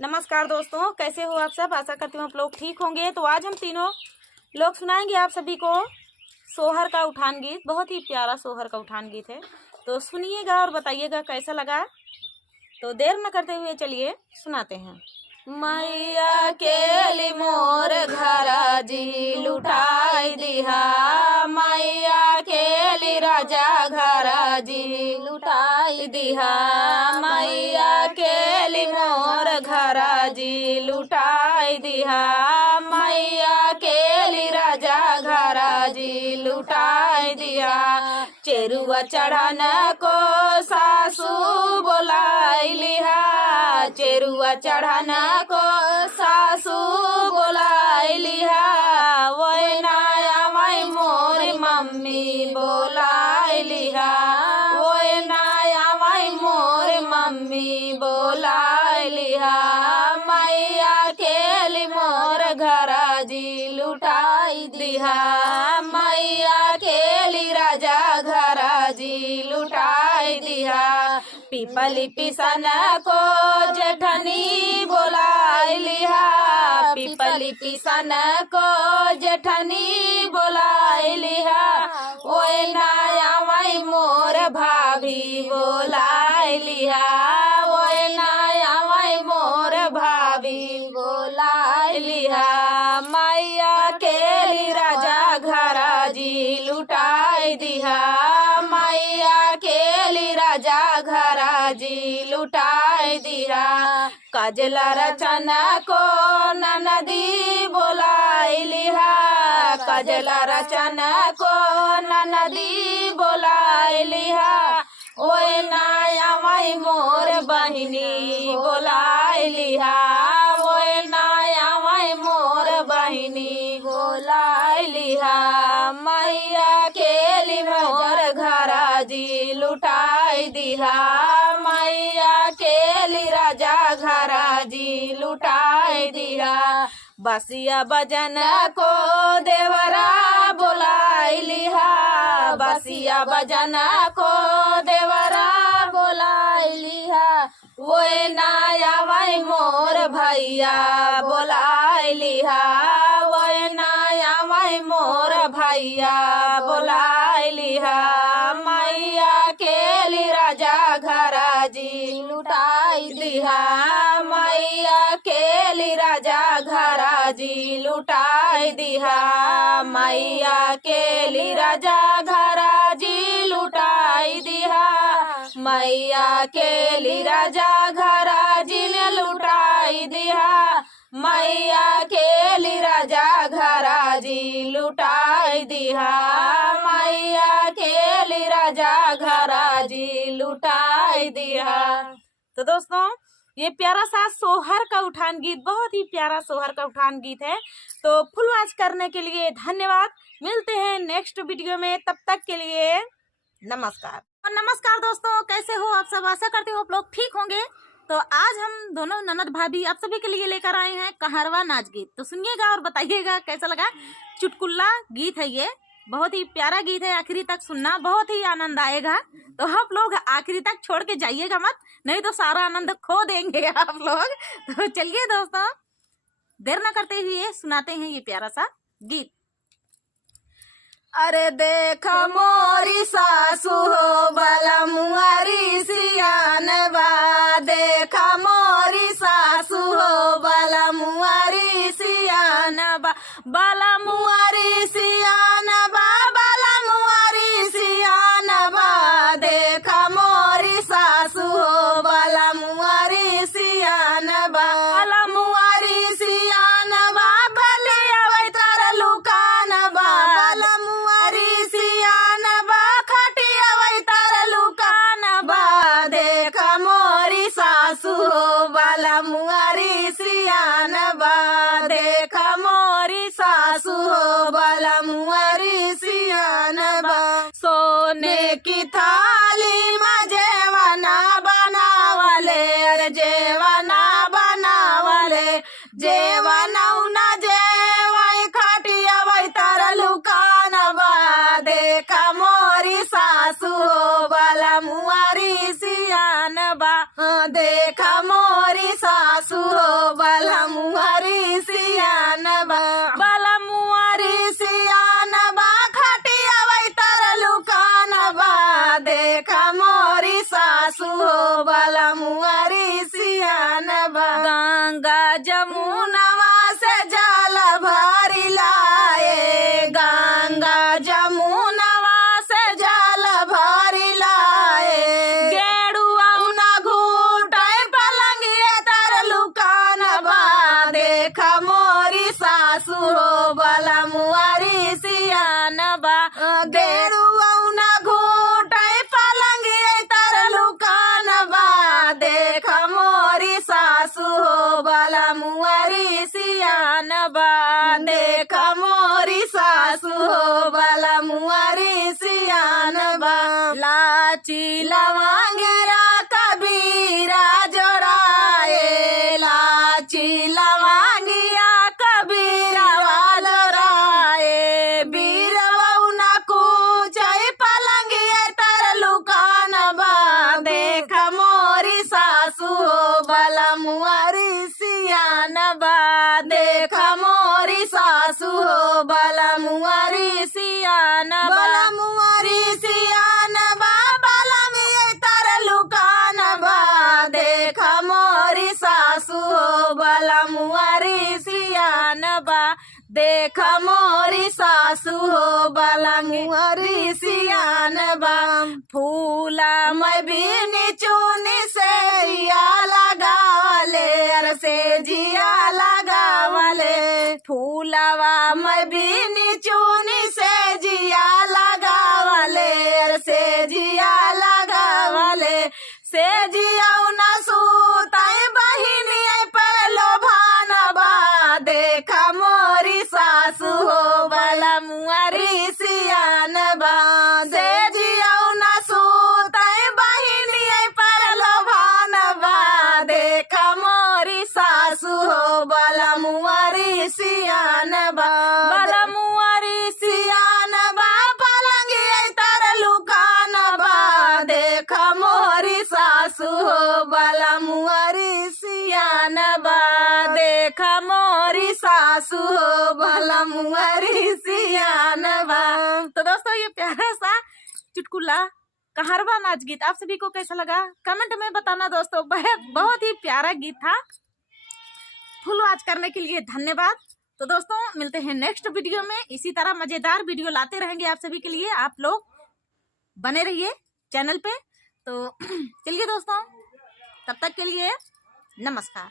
नमस्कार दोस्तों, कैसे हो आप सब। आशा करती हूँ आप लोग ठीक होंगे। तो आज हम तीनों लोग सुनाएंगे आप सभी को सोहर का उठान गीत। बहुत ही प्यारा सोहर का उठान गीत है, तो सुनिएगा और बताइएगा कैसा लगा। तो देर न करते हुए चलिए सुनाते हैं। मैया केली मोर घर जी लुटाई दिहा, मैया केली राजा घर जी लुटाई दिहा, मैया केली मोर घर जी लुटाई दिहा, मैया केली राजा घर जी लुटाई दिहा। चेरुआ चढ़न को सासू बोलाई लिहा, चेरुआ चढ़न को सासू बोलाई लिहा, वही नाया माई मोर मम्मी बोलाई लिहा, वही नाया माई मोर मम्मी बोलाई लिहा, मैया केली मोर घर जी लुटाई दिहा, मैया केली राजा घर जी लुटाई दिहा। पीपली पिसन को जेठनी बोलाई लिहा, पीपली पिसन को जेठनी बोलाई लिहा, ओए नाया माई मोर भाभी बोलाई लिहा, ओए नाया माई मोर भाभी बोलाई लिहा। मैया केली राजा घर जी लुटाई दिहा, मैया केली राजा घर जी लुटाई दिहा। कजला रचन को ननदी बोलाई लिहा, कजला रचन को ननदी बोलाई लिहा, ओए नाया माई मोर बहिनी बोलाई लिहा, ओए नाया माई मोर बहिनी बोलाई लिहा। मैया केली मोर घर जी लुटाई दिहा, मैया केली राजा घर जी लुटाई दिहा। बसिया बजन को देवरा बोलाई लिहा, बसिया बजन को देवरा बोलाई लिहा, ओए नाया माई मोर भैया बोलाई लिहा, ओए नाया माई मोर भैया बोलाई लिहा। मैया केली राजा घर जी लुटाई दिहा, मैया केली राजा घर जी लुटाई दिहा, मैया केली राजा घर जी लुटाई दिहा, मैया केली राजा घर जी लुटाई दिहा, मैया केली राजा घर जी लुटाई दिहा, मैया केली राजा घर जी लुटाई दिहा। तो दोस्तों, ये प्यारा सा सोहर का उठान गीत, बहुत ही प्यारा सोहर का उठान गीत है। तो फुल वॉच करने के लिए धन्यवाद। मिलते हैं नेक्स्ट वीडियो में, तब तक के लिए नमस्कार। और नमस्कार दोस्तों, कैसे हो आप सब। आशा करती हूँ आप लोग ठीक होंगे। तो आज हम दोनों ननद भाभी आप सभी के लिए लेकर आए हैं कहरवा नाच गीत। तो सुनिएगा और बताइएगा कैसा लगा। चुटकुल्ला गीत है ये, बहुत ही प्यारा गीत है। आखिरी तक सुनना, बहुत ही आनंद आएगा। तो आप लोग आखिरी तक छोड़ के जाइएगा मत, नहीं तो सारा आनंद खो देंगे आप लोग। तो चलिए दोस्तों, देर न करते हुए सुनाते हैं ये प्यारा सा गीत। अरे देख मोरी सासू हो बला मुआरी सियान बा, देख मोरी सासू हो बला मुआरी सियान बा, बला मुआरी सियान बा, बला मुआरी सियान बा, देख मोरी सासू हो बला मुआरी सियान बा, बला मुआरी सियान बा, भले आवे तार लुकान बा, बला मुआरी सियान बा, खटिया वै तार लुकान बा, देख मोरी सासू हो बला मुआरी सियान बा, देख मोरी सासू हो बला मुआरी सियान बा। सोने की थाली में जेवना बनावले, अरे जेवना बनावले, जेवना न जेवाई खटिया वै तार लुकान बा, देख मोरी सासू हो बला मुआरी सियान बा, देख मोरी सासू हो बलमुआरी सियान बा बलमुआरी सियान बा खटिया वही तरलू कान बा देखा मोरी सासू हो बलमुआरी सियान बा गंगा जमुनवा से जल भरी लाए गंगा जमुनवा से जल भरी लाए गेड़ुआ न घूटे पलंगिए तरलू कान बा देखा मोरी सासू हो बलमुआरी सियान बा गेड़ुआ न घूटे पलंगिए तरलू कान बा देखा मोरी सासू हो बलमुआरी सियान बा देखा मोरी सासू हो बलमुआरी सियान बा लाची लवंगिया कबीरा जोड़ाए लाची लवंगिया कबीरा जोड़ाए बीरवा न कूचे पलंगिए तरलू कान बा देखा मोरी सासू हो बलमुआरी सियान बा देखा मोरी सासू हो बलमुआरी सियान बलमुआरी सियान बा बलंगिए तरलू कान बा देखा मोरी सासू हो बलमुआरी सियान बा देखा मोरी सासू हो बलमुआरी सियान बा फूला मैं बीनी चूनी से जिया लगावले अर से जिया लगावले फूलावा मैं बीनी चूनी से जिया लगावले अर से जिया लगावले से जिया न सूताई बहिनी पर लोभान बा देखा मोरी सासू हो बलमुआरी सियान बा से जिया न सूताई बहिनी पर लोभान बा देखा मोरी सासू हो बलमुआरी सियान बा बलमुआरी सियान बा पलंगिए तरलू कान बा देखा मोरी सासू हो बलमुआरी सियान बा देखा मोरी सासू हो बलमुआरी सियान बा। तो दोस्तों ये प्यारा सा चुटकुला कहारवा नाच गीत आप सभी को कैसा लगा कमेंट में बताना दोस्तों। बहुत ही प्यारा गीत था। फुल वॉच करने के लिए धन्यवाद। तो दोस्तों मिलते हैं नेक्स्ट वीडियो में, इसी तरह मजेदार वीडियो लाते रहेंगे आप सभी के लिए। आप लोग बने रहिए चैनल पे। तो चलिए दोस्तों, तब तक के लिए नमस्कार।